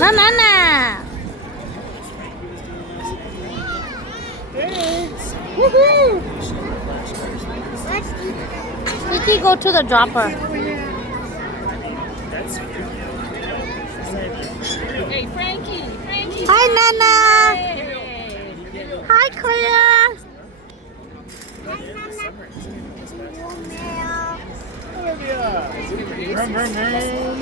Banana. Woohoo! Kiki, go to the dropper. Hey, Frankie. Hi, Nana. Hey. Hi, Clea. Vroom, vroom, vroom.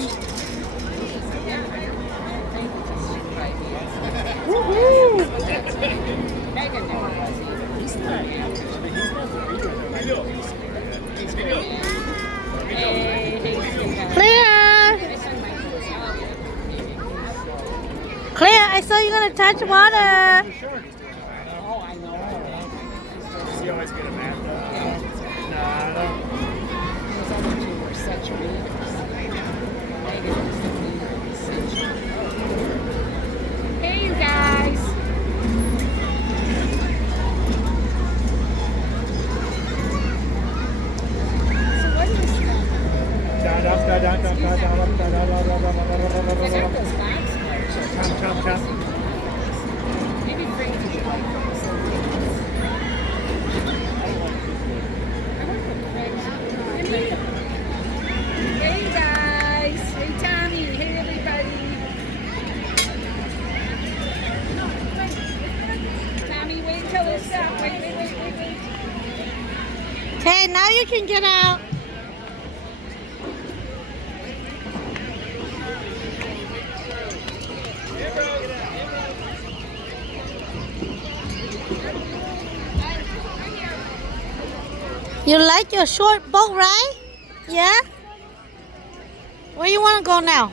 Clea, I saw you gonna touch water. Oh, I know. You always get a map. We're such readers. Hey, you guys. So what is that? Is that those box? Chop, chop, chop. Maybe Frankie would like those. Hey, you guys. Hey, Tommy. Hey, everybody. Tommy, wait until they stop. Wait. Okay, now you can get out. You like your short boat ride? Yeah? Where you want to go now?